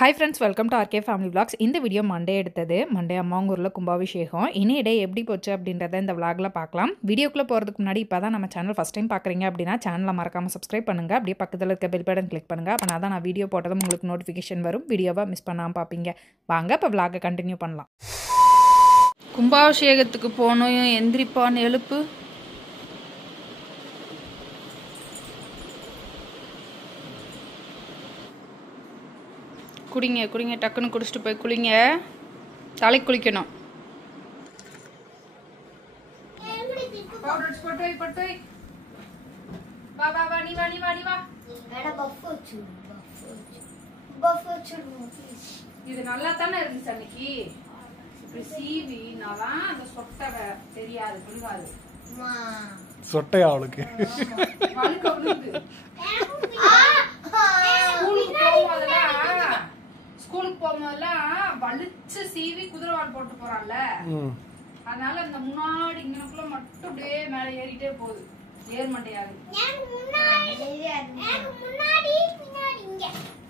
Hi friends, welcome to RK Family Vlogs. இந்த video Monday எடுத்தது. Monday அம்மாங்க ஊர்ல கும்பாபிஷேகம். இனி டே எப்படி போச்சு அப்படின்றத இந்த vlogல பார்க்கலாம். வீடியோக்குள்ள போறதுக்கு முன்னாடி இப்பதான் நம்ம சேனல் ஃபர்ஸ்ட் டைம் பார்க்கறீங்க அப்படினா சேனலை மறக்காம subscribe பண்ணுங்க. அப்படியே பக்கத்துல இருக்க bell button click பண்ணுங்க. அப்பதான் நான் வீடியோ போட்டதும் உங்களுக்கு நோட்டிஃபிகேஷன் வரும். வீடியோவை மிஸ் பண்ணாம பாப்பீங்க. வாங்க இப்ப vlog கண்டினியூ பண்ணலாம். கும்பாபிஷேகத்துக்கு போணும் எந்திரிப்பான்னு எழுப்பு. குடிங்க குடிங்க டக்குன்னு குடிச்சிட்டு போய் குளிங்க. தலைக்கு குளிக்கணும். இது நல்லா தானே இருந்துச்சு அன்னைக்கு. இப்படி சீவி நான் அந்த சொட்டை தெரியாது புரியாது சொட்டையா அவளுக்கு ஸ்கூலுக்கு போகும்போதெல்லாம் வலிச்சு சீவி குதிரைவால் போட்டு போறான்ல, அதனால அந்த முன்னாடி இங்கனுக்குள்ள மட்டும் அப்படியே மேல ஏறிட்டே போகுது. ஏர்மண்டையாது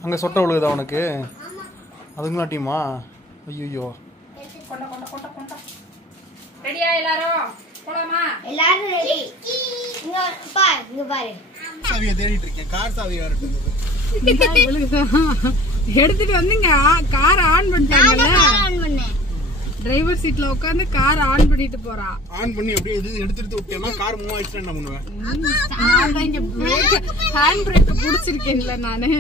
அங்க சொட்டை விழுகுதா உனக்கு? அதுங்களாட்டியுமா? ஐயோ கொண்ட கொண்ட கொண்ட கொண்ட. ரெடியா எல்லாரும்? போலாமா? எல்லாரும் ரெடி. இங்க பாரு, இங்க பாரு. சாவியை தேடிட்டு இருக்கேன். கார் சாவி வேற இருக்குது. எடுத்துட்டு வந்துங்க. கார் ஆன் பண்ணிட்டாங்கல்ல. ஆன் பண்ணேன். டிரைவர் சீட்ல உட்கார்ந்து கார் ஆன் பண்ணிட்டு போறா. ஆன் பண்ணி அப்படியே எடுத்து விட்டேன்னா கார் மூவ் ஆயிடுச்சுன்னா என்ன பண்ணுவேன்? நான் தான் இங்க பிரேக் ஹேண்ட் பிரேக் புடிச்சிருக்கேன்ல நானு.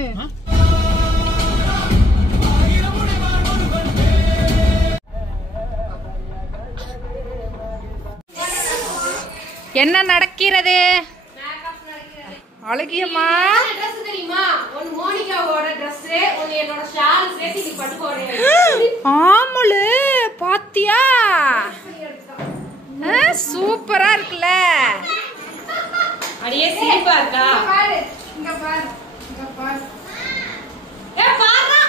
என்ன நடக்கிறது? அழகியம்மா ட்ரெஸ் தெரியுமா? ஒன்னு மோனிகாவோட Dress, ஒன்னு என்னோட ஷால் சேர்த்து நீ பட்டு போறே. ஆமுளு பாத்தியா? சூப்பரா இருக்குல்ல. அடியே சிரிப்பா இருக்கா? பாரு இங்க பாரு இங்க பாரு. ஏ பாறா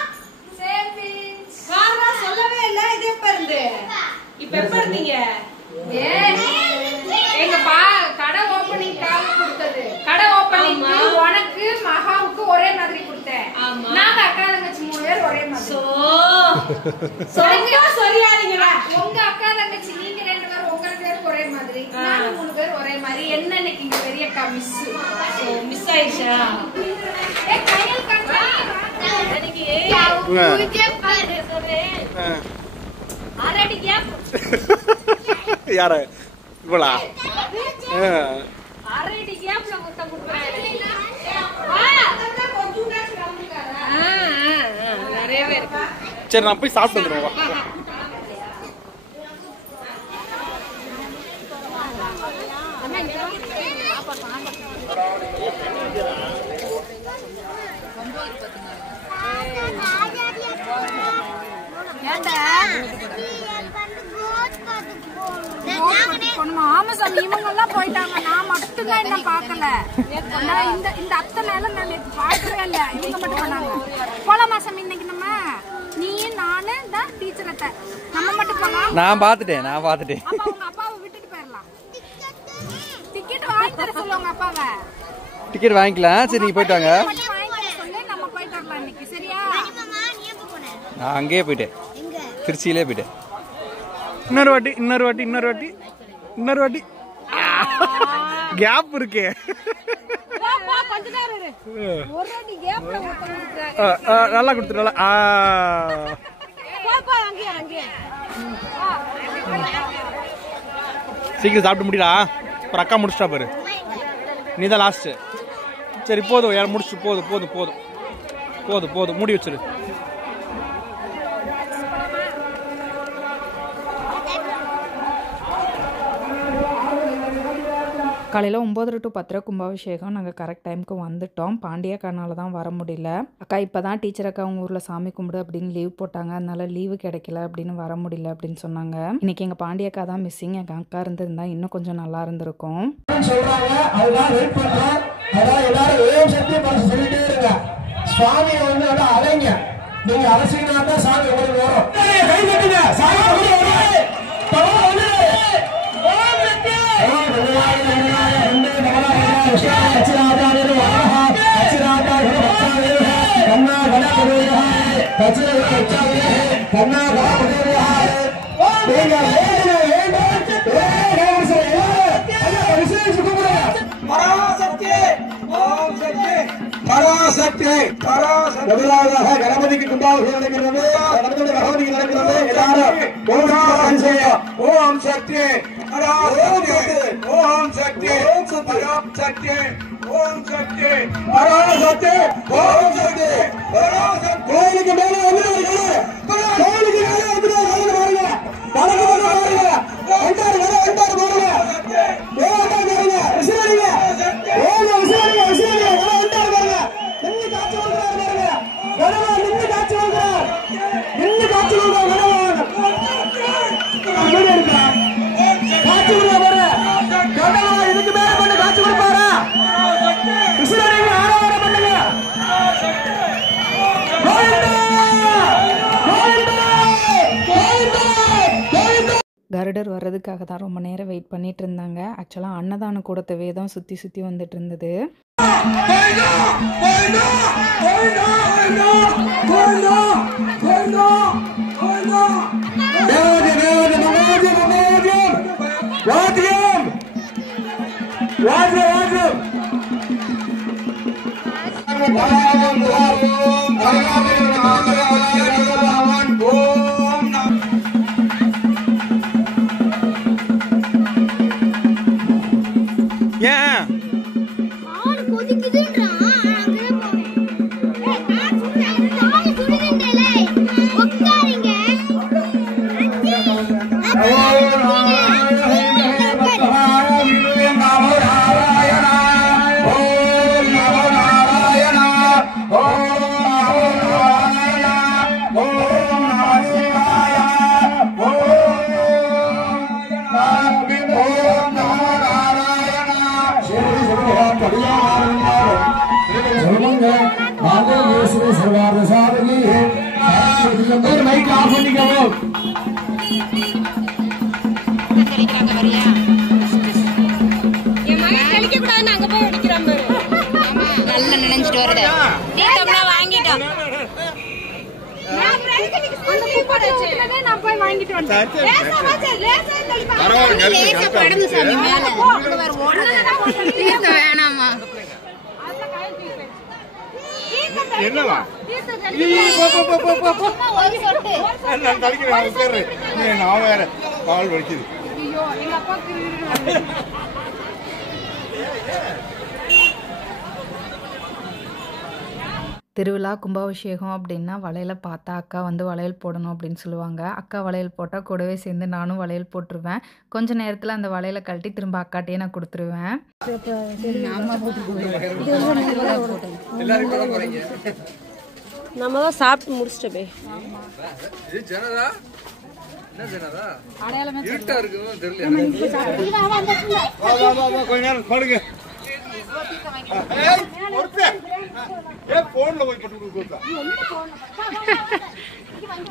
சேஃபி பாறா சொல்லவே இல்ல. இது எப்ப இருந்து? இப்ப எப்ப இருந்தீங்க? எங்க கடை ஓபனிங் காக கொடுத்தது. கடை ஓபனிங் உனக்கு மகாவுக்கு ஒரே மாதிரி கொடுத்தேன். நாங்க அக்கா தங்கச்சி 3 பேர் ஒரே மாதிரி. சொல்லுங்க சரியாதீங்கடா. உங்க அக்கா தங்கச்சி நீங்க 2 பேர் உங்க பேர் ஒரே மாதிரி, நாங்க 3 பேர் ஒரே மாதிரி. என்ன இன்னைக்கு இங்க பெரிய அக்கா மிஸ் ஆயிடுச்சா? ஏ கையில் கண்டா எனக்கு இங்க பாரு. Already cap. யார இவளா? ஆல்ரெடி கேப்ல முட்ட குடுக்குறாங்க. நிறையவே இருக்கு. சரி நான் போய் சாப்பிட்டு வந்துடுவோம். ஆமா சாமி, இவங்க எல்லாம் போயிட்டாங்க. நான் மட்டும் தான் என்ன பாக்கல. இந்த அத்தனை எல்லாம் நான் நேத்து பாக்கவே இல்ல. இவங்க மட்டும் போனாங்க. போலாமா சாமி? இன்னைக்கு நம்ம நீயும் நானு தான் டீச்சர் அத்தை நம்ம மட்டும் போலாம். நான் பாத்துட்டேன். அப்ப உங்க அப்பாவை விட்டுட்டு போயிடலாம். டிக்கெட் வாங்கி தர சொல்லு உங்க அப்பாவை. டிக்கெட் வாங்கிக்கலாம். சரி நீங்க போயிட்டு வாங்க. வாங்கி தர சொல்லு, நம்ம போயிட்டு வரலாம் இன்னைக்கு. சரியா? நீ எப்ப போன? நான் அங்கேயே போயிட்டேன். எங்க? திருச்சியிலே போயிட்டேன். இன்னொரு வாட்டி கேப் இருக்கே. கொஞ்ச நேரம் இரு. ஒரு அடி கேப்ல முத்தம் கொடுக்குறாங்க. நல்லா கொடுத்துரு. நல்லா போ அங்கேயே. சீக்கிரம் சாப்பிட்டு முடியலா. ஒரு அக்கா முடிச்சிட்டா பாரு. நீ தான் லாஸ்ட். சரி போதும். யார் முடிச்சு போதும் மூடி வச்சிரு. காலையில் 9 to 10 கும்பாபிஷேகம். நாங்கள் கரெக்ட் டைமுக்கு வந்துட்டோம். பாண்டியக்கானால தான் வர முடியல. அக்கா இப்போ தான் டீச்சர் அக்கா உங்கள் ஊரில் சாமி கும்பிடு அப்படின்னு லீவ் போட்டாங்க, அதனால லீவு கிடைக்கல அப்படின்னு வர முடியல அப்படின்னு சொன்னாங்க. இன்னைக்கு எங்கள் பாண்டியக்கா தான் மிஸ்ஸிங். எங்கள் அக்கா இருந்திருந்தா இன்னும் கொஞ்சம் நல்லா இருந்திருக்கும். சுவாமியை வந்து அலைங்க. நீங்க அலசினா தான் சாமி உங்களுக்கு வரும். கண்ணா முதலாவதாக கணபதிக்கு கும்பாபிஷேகம் நடக்கிறது. கணபதிக்கு நடக்கிறது. எல்லாரும் ஓம் சக்தி ஓம் சக்தி ஓம் சக்தி ஓம் சக்தி பராசக்தி ஓம் சக்தி கோயிலுக்கு மேலே கோயிலுக்கு மேலே கருடர் வர்றதுக்காக தான் ரொம்ப நேரம் வெயிட் பண்ணிட்டு இருந்தாங்க. ஆக்சுவலாக அன்னதான கூடத்தவே தான் சுற்றி சுற்றி வந்துட்டு இருந்தது. திருவிழா கும்பாபிஷேகம் அப்படின்னா வளையல் பார்த்தா அக்கா வந்து வளையல் போடணும் அப்படின்னு சொல்லுவாங்க. அக்கா வளையல் போட்டால் கூடவே சேர்ந்து நானும் வளையல் போட்டுருவேன். கொஞ்ச நேரத்தில் அந்த வளையலை கழட்டி திரும்ப அக்காட்டையே நான் கொடுத்துருவேன். நம்ம தான் சாப்பிட்டு முடிச்சிட்டே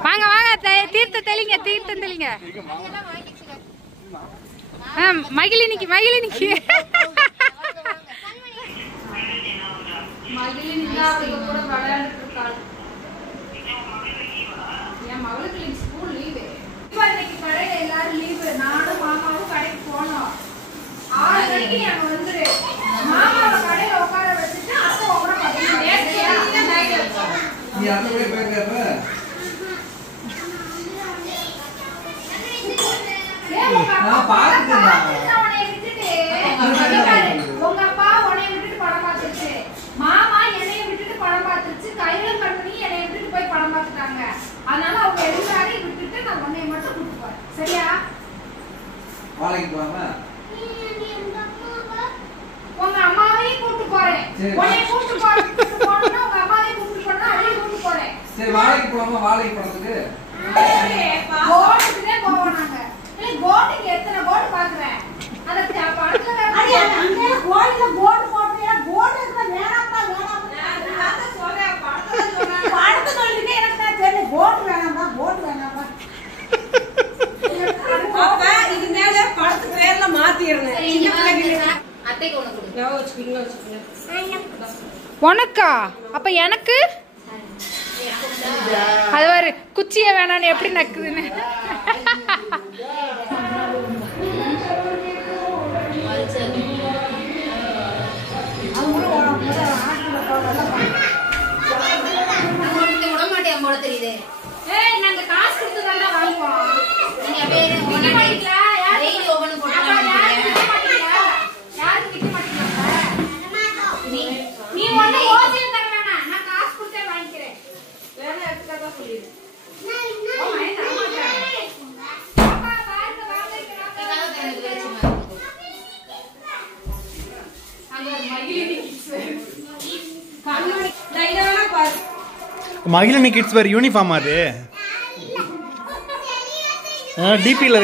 வாங்க வாங்க தீர்த்தம் தெளிங்க தீர்த்தம் தெளிங்க. மகிழினிக்கு மகிழினிக்கு என் மகளுக்கு ஸ்கூல் லீவு. கடையில எல்லாரும் லீவு. நானும் மாமாவும் கடைக்கு போனோம். 6 மணிக்கு அங்க வந்துரு. மாமாவை கடையில உட்கார வச்சுட்டு அத்தை உட்கார உங்க அப்பா உன்னை விட்டுட்டு படம் பார்த்துச்சு. மாமா என்னைய விட்டுட்டு படம் பார்த்துச்சு. கையிலும் கண்ணி என்னைய விட்டுட்டு போய் படம் பார்த்துட்டாங்க. அதனால அவங்க எல்லாரையும் விட்டுட்டு நான் உன்னைய மட்டும் கூட்டு போறேன். சரியா? உங்க அம்மாவையும் கூட்டு போறேன். உன்னைய கூட்டு போறேன்னா உங்க அம்மாவையும் கூட்டு போறேன்னா அதையும் கூட்டு போறேன். சரி வாழைக்கு போறோமா? வாழைக்கு போறதுக்கு கோட்டுக்குதே போவோம் நாங்க. இல்லை கோட்டுக்கு எத்தனை கோட்டு பாக்குறேன். அந்த படத்துல கோட்டுல கோட்டு போடுறீங்க. கோட்டு இருக்கிற வேணாம்ப்பா படத்தை சொல்லிட்டு எனக்கு தான் தெரியும். கோட்டு வேணாம்ப்பா கோட்டு வேணாம்ப்பா. அப்ப இது மேல படத்து பேர்ல மாத்திரணும். உனக்கா? அப்ப எனக்கு அது ஒரு குச்சியை வேணான்னு எப்படி நக்குதுன்னு. நாங்க காசு கொடுத்து தான் வாங்குவோம். நீ ஒண்ணு ஓசியம் தர வேணாம், நான் காசு கொடுத்தே வாங்கிக்கிறேன். வேணா எடுத்துக்கா சொல்லிடு. மகிழினி கிட்ஸ் வேர் யூனிஃபார்ம் அது டிபியில்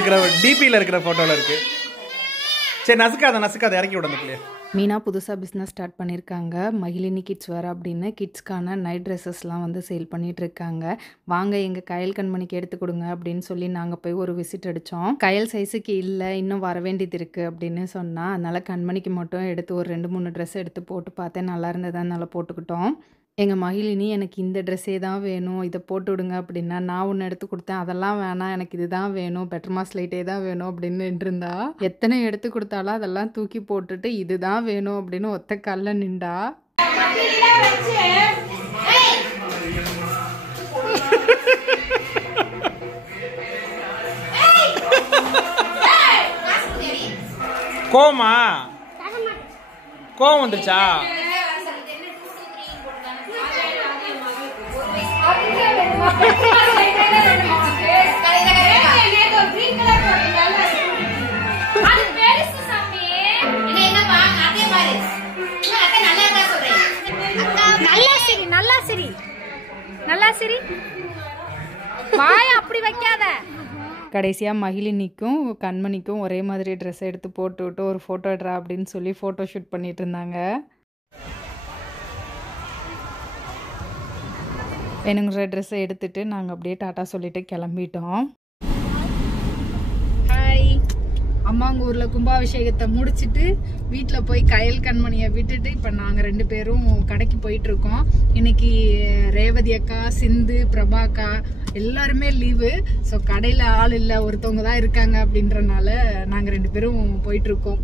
இருக்கிற ஃபோட்டோவில் இருக்கு. சரி நசுக்காத இறக்கி விட பிள்ளைய. மீனா புதுசாக பிஸ்னஸ் ஸ்டார்ட் பண்ணியிருக்காங்க. மகிழினி கிட்ஸ் வேர் அப்படின்னு கிட்ஸ்க்கான நைட் ட்ரெஸ்ஸஸ்லாம் வந்து சேல் பண்ணிகிட்ருக்காங்க. வாங்க எங்கள் கயல் கண்மணிக்கு எடுத்து கொடுங்க அப்படின்னு சொல்லி நாங்கள் போய் ஒரு விசிட் அடித்தோம். கயல் சைஸுக்கு இல்லை, இன்னும் வர வேண்டியது இருக்குது அப்படின்னு சொன்னால், அதனால் கண்மணிக்கு மட்டும் எடுத்து ஒரு 2-3 ட்ரெஸ் எடுத்து போட்டு பார்த்தேன். நல்லா இருந்தது, அதனால் போட்டுக்கிட்டோம். எங்கள் மகிழினி எனக்கு இந்த ட்ரெஸ்ஸே தான் வேணும், இதை போட்டு விடுங்க அப்படின்னா, நான் ஒன்று எடுத்து கொடுத்தேன். அதெல்லாம் வேணாம், எனக்கு இது தான் வேணும், பெட்டர் மாஸ் லைட்டே தான் வேணும் அப்படின்னு நின்றுருந்தா. எத்தனை எடுத்து கொடுத்தாலும் அதெல்லாம் தூக்கி போட்டுட்டு இது தான் வேணும் அப்படின்னு ஒத்த கால்ல நின்றா. கோவம் வந்துருச்சா? நல்லா சரி வாய அப்படி வைக்காத. கடைசியாக மகிழினிக்கும் கண்மணிக்கும் ஒரே மாதிரி ட்ரெஸ் எடுத்து போட்டு விட்டு ஒரு ஃபோட்டோ எடுறா அப்படின்னு சொல்லி ஃபோட்டோ ஷூட் பண்ணிட்டு இருந்தாங்க. வேணுங்கிற ட்ரெஸ்ஸை எடுத்துகிட்டு நாங்கள் அப்படியே டாட்டா சொல்லிட்டு கிளம்பிட்டோம். ஹாய், அம்மாங்க ஊரில் கும்பாபிஷேகத்தை முடிச்சுட்டு வீட்டில் போய் கயல் கண்மணியை விட்டுட்டு இப்போ நாங்கள் 2 பேரும் கடைக்கு போயிட்டுருக்கோம். இன்னைக்கு ரேவதி அக்கா, சிந்து, பிரபாக்கா எல்லாருமே லீவு. ஸோ கடையில் ஆள் இல்லை, ஒருத்தவங்க தான் இருக்காங்க அப்படின்றனால நாங்கள் 2 பேரும் போயிட்டுருக்கோம்.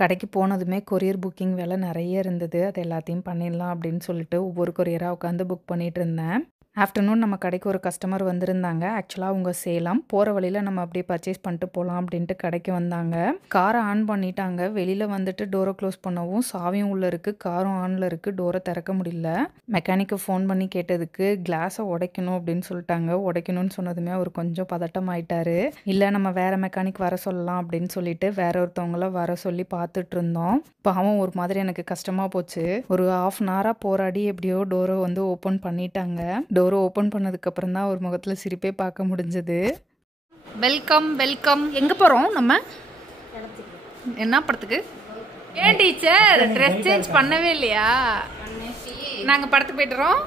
கடைக்கு போனதுமே கொரியர் புக்கிங் வேலை நிறைய இருந்தது. அது எல்லாத்தையும் பண்ணிடலாம் அப்படின்னு சொல்லிட்டு ஒவ்வொரு கொரியராக உட்காந்து புக் பண்ணிகிட்டு இருந்தேன். ஆஃப்டர்நூன் நம்ம கடைக்கு ஒரு கஸ்டமர் வந்திருந்தாங்க. ஆக்சுவலாக அவங்க சேலம் போகிற வழியில் நம்ம அப்படியே பர்ச்சேஸ் பண்ணிட்டு போகலாம் அப்படின்ட்டு கடைக்கு வந்தாங்க. காரை ஆன் பண்ணிட்டாங்க. வெளியில் வந்துட்டு டோரை க்ளோஸ் பண்ணவும் சாவியும் உள்ளே இருக்குது, காரும் ஆனில் இருக்குது, டோரை திறக்க முடியல. மெக்கானிக்கு ஃபோன் பண்ணி கேட்டதுக்கு கிளாஸை உடைக்கணும் அப்படின்னு சொல்லிட்டாங்க. உடைக்கணும்னு சொன்னதுமே அவர் கொஞ்சம் பதட்டம் ஆயிட்டாரு. இல்லை நம்ம வேறு மெக்கானிக் வர சொல்லலாம் அப்படின்னு சொல்லிட்டு வேற ஒருத்தவங்கள வர சொல்லி பார்த்துட்டு இருந்தோம். பாவம் ஒரு மாதிரி எனக்கு கஷ்டமாக போச்சு. ஒரு 1/2 hour போராடி எப்படியோ டோரை வந்து ஓப்பன் பண்ணிட்டாங்க. டோரை ஓப்பன் பண்ணதுக்கப்புறம் தான் ஒரு முகத்தில் சிரிப்பே பார்க்க முடிஞ்சது. Welcome welcome. எங்கே போகிறோம் நம்ம? என்ன படத்துக்கு? ஏன் டீச்சர் ட்ரெஸ் சேஞ்ச் பண்ணவே இல்லையா? நாங்கள் படத்துக்கு போயிட்டுறோம்.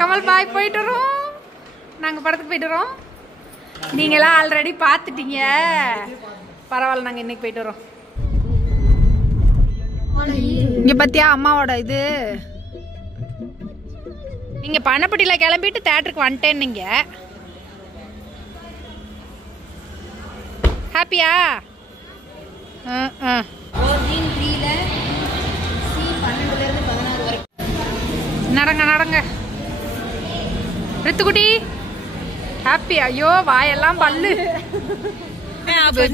கமல் பாய் போயிட்டுறோம். நாங்கள் படத்துக்கு போயிட்டுறோம். நீங்களாம் ஆல்ரெடி பார்த்துட்டீங்க, பரவாயில்ல, நாங்கள் இன்னைக்கு போயிட்டு வரோம். இங்கே பார்த்தியா அம்மாவோட இது. நீங்கள் பணப்பட்டியில் கிளம்பிட்டு தேட்டருக்கு வந்துட்டேன். நீங்கள் ஹாப்பியா? நடங்க ரித்துக்குட்டி ஹாப்பி. ஐயோ வாயெல்லாம் பல்லு.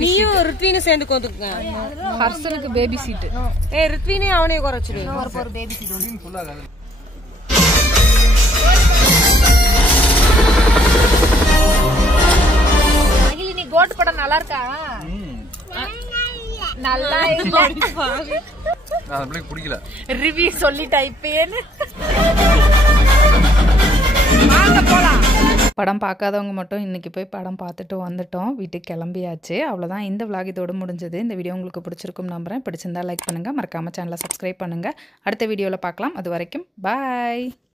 நீயும் ரித்வினும் சேர்ந்து கோந்துக்குங்க. ஹர்ஷனுக்கு பேபி சீட்டு. ரித்வினையும் அவனையும் குறைச்சிரு. ஒரு பேபி சீட். மகிழினி கோட் படம் நல்லா இருக்கா? நல்லா பிடிக்கல. ரிவ்யூ சொல்லிட்டா இப்பேன்னு. வாங்க போலாம். படம் பார்க்காதவங்க மட்டும் இன்றைக்கி போய் படம் பார்த்துட்டு வந்துட்டோம். வீட்டுக்கு கிளம்பியாச்சு. அவ்வளோதான், இந்த விளாக் இதோடு முடிஞ்சது. இந்த வீடியோ உங்களுக்கு பிடிச்சிருக்கும் நம்புறேன். பிடிச்சிருந்தா லைக் பண்ணுங்கள், மறக்காமல் சேனலை சப்ஸ்கிரைப் பண்ணுங்கள். அடுத்த வீடியோவில் பார்க்கலாம். அது வரைக்கும் பாய்.